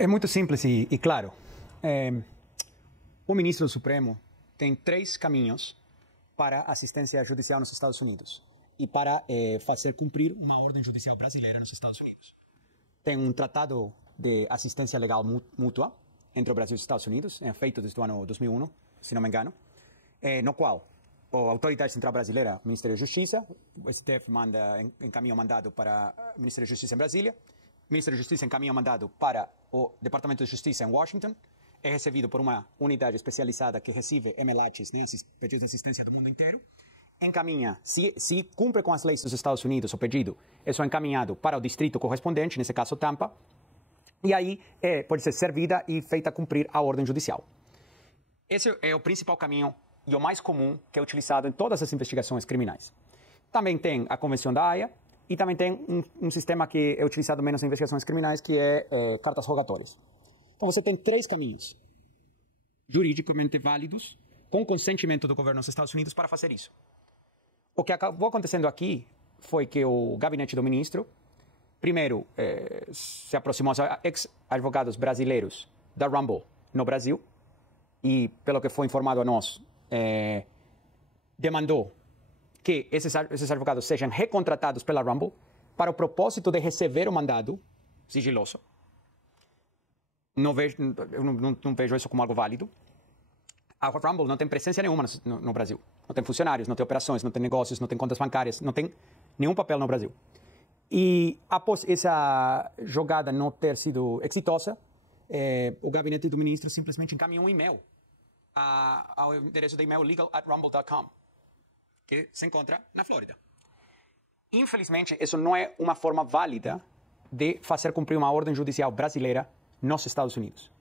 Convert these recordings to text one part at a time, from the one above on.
É muito simples e claro. O ministro do Supremo tem 3 caminhos para assistência judicial nos Estados Unidos e para fazer cumprir uma ordem judicial brasileira nos Estados Unidos. Tem um tratado de assistência legal mútua entre o Brasil e os Estados Unidos, feito desde o ano 2001, se não me engano, no qual a Autoridade Central Brasileira, o Ministério da Justiça, o STF encaminha o mandado para o Ministério da Justiça em Brasília, o Ministério da Justiça encaminha o mandado para o Departamento de Justiça em Washington, é recebido por uma unidade especializada que recebe MLATs, desses pedidos de assistência do mundo inteiro, encaminha, se cumpre com as leis dos Estados Unidos o pedido, é só encaminhado para o distrito correspondente, nesse caso Tampa, e aí pode ser servida e feita cumprir a ordem judicial. Esse é o principal caminho e o mais comum que é utilizado em todas as investigações criminais. Também tem a Convenção da Haia e também tem um sistema que é utilizado menos em investigações criminais, que é cartas rogatórias. Então você tem 3 caminhos juridicamente válidos com consentimento do governo dos Estados Unidos para fazer isso. O que acabou acontecendo aqui foi que o gabinete do ministro, primeiro, se aproximou a ex-advogados brasileiros da Rumble no Brasil e, pelo que foi informado a nós, demandou que esses advogados sejam recontratados pela Rumble para o propósito de receber o mandado sigiloso. Não vejo isso como algo válido. A Rumble não tem presença nenhuma no Brasil. Não tem funcionários, não tem operações, não tem negócios, não tem contas bancárias, não tem nenhum papel no Brasil. E após essa jogada não ter sido exitosa, o gabinete do ministro simplesmente encaminhou um e-mail ao endereço de e-mail legal@rumble.com, que se encontra na Flórida. Infelizmente, isso não é uma forma válida de fazer cumprir uma ordem judicial brasileira nos Estados Unidos.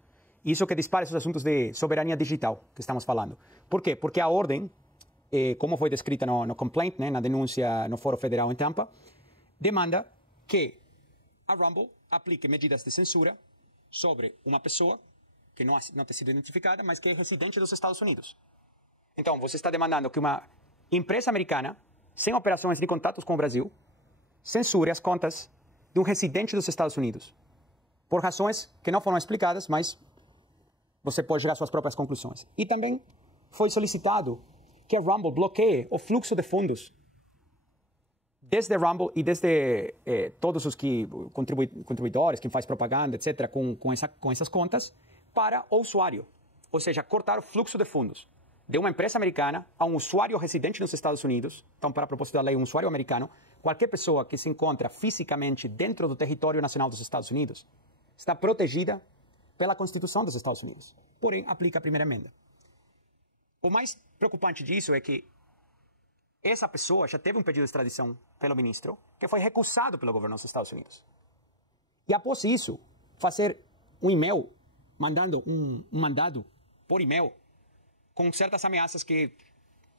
Isso que dispara esses assuntos de soberania digital que estamos falando. Por quê? Porque a ordem, como foi descrita no complaint, na denúncia no Foro Federal em Tampa, demanda que a Rumble aplique medidas de censura sobre uma pessoa que não tem sido identificada, mas que é residente dos Estados Unidos. Então, você está demandando que uma empresa americana, sem operações nem contatos com o Brasil, censure as contas de um residente dos Estados Unidos, por razões que não foram explicadas, mas você pode gerar suas próprias conclusões. E também foi solicitado que a Rumble bloqueie o fluxo de fundos desde a Rumble e desde todos os contribuidores, quem faz propaganda, etc., com essas contas, para o usuário. Ou seja, cortar o fluxo de fundos de uma empresa americana a um usuário residente nos Estados Unidos. Então, para propósito da lei, um usuário americano, qualquer pessoa que se encontra fisicamente dentro do território nacional dos Estados Unidos está protegida pela Constituição dos Estados Unidos. Porém, aplica a primeira emenda. O mais preocupante disso é que essa pessoa já teve um pedido de extradição pelo ministro, que foi recusado pelo governo dos Estados Unidos. E após isso, fazer um e-mail, mandando um mandado por e-mail, com certas ameaças que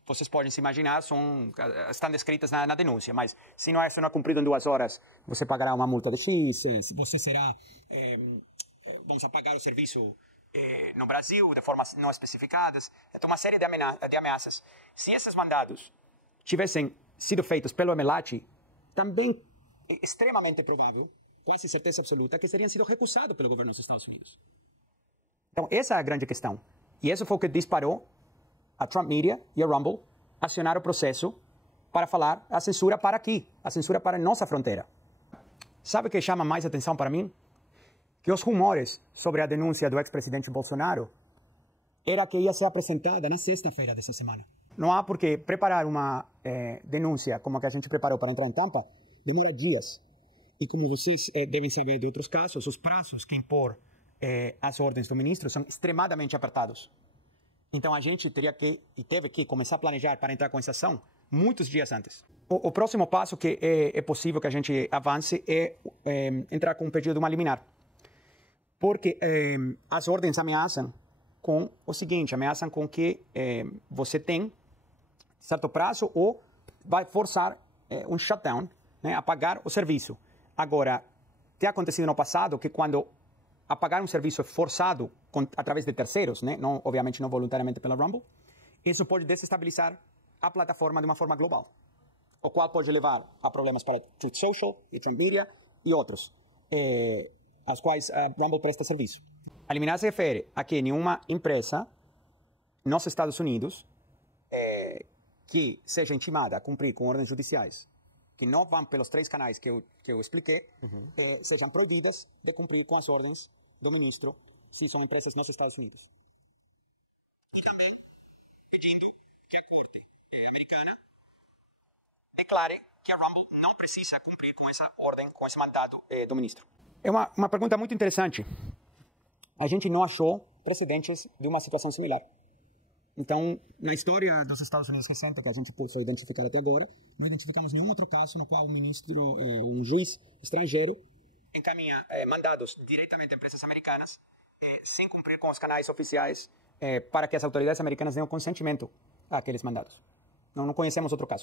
vocês podem se imaginar, estão descritas na denúncia, mas se não é cumprido em 2 horas, você pagará uma multa de X, você será, vamos apagar o serviço no Brasil de formas não especificadas. Então, uma série de ameaças. Se esses mandados tivessem sido feitos pelo MLAT, também é extremamente provável, com essa certeza absoluta, que teriam sido recusados pelo governo dos Estados Unidos. Então, essa é a grande questão. E isso foi o que disparou a Trump Media e a Rumble acionar o processo para falar a censura para aqui, a censura para a nossa fronteira. Sabe o que chama mais atenção para mim? Que os rumores sobre a denúncia do ex-presidente Bolsonaro era que ia ser apresentada na sexta-feira dessa semana. Não há por que preparar uma denúncia como a que a gente preparou para entrar em Tampa, demora dias. E como vocês devem saber de outros casos, os prazos que impor as ordens do ministro são extremadamente apertados. Então a gente teve que começar a planejar para entrar com essa ação muitos dias antes. O próximo passo que é possível que a gente avance é entrar com um pedido de uma liminar. Porque as ordens ameaçam com o seguinte, ameaçam com que você tem certo prazo ou vai forçar um shutdown, né, apagar o serviço. Agora, tem acontecido no passado que quando apagar um serviço é forçado através de terceiros, né, obviamente não voluntariamente pela Rumble, isso pode desestabilizar a plataforma de uma forma global, o qual pode levar a problemas para Truth Social e Trump Media e outros. às quais a Rumble presta serviço. A liminar se refere a que nenhuma empresa nos Estados Unidos que seja intimada a cumprir com ordens judiciais que não vão pelos 3 canais que eu expliquei, sejam proibidas de cumprir com as ordens do ministro se são empresas nos Estados Unidos. E também pedindo que a Corte americana declare que a Rumble não precisa cumprir com essa ordem, com esse mandato do ministro. É uma pergunta muito interessante. A gente não achou precedentes de uma situação similar. Então, na história dos Estados Unidos recente, que a gente pôde identificar até agora, não identificamos nenhum outro caso no qual um juiz estrangeiro encaminha mandados diretamente a empresas americanas sem cumprir com os canais oficiais para que as autoridades americanas deem o consentimento àqueles mandados. Não conhecemos outro caso.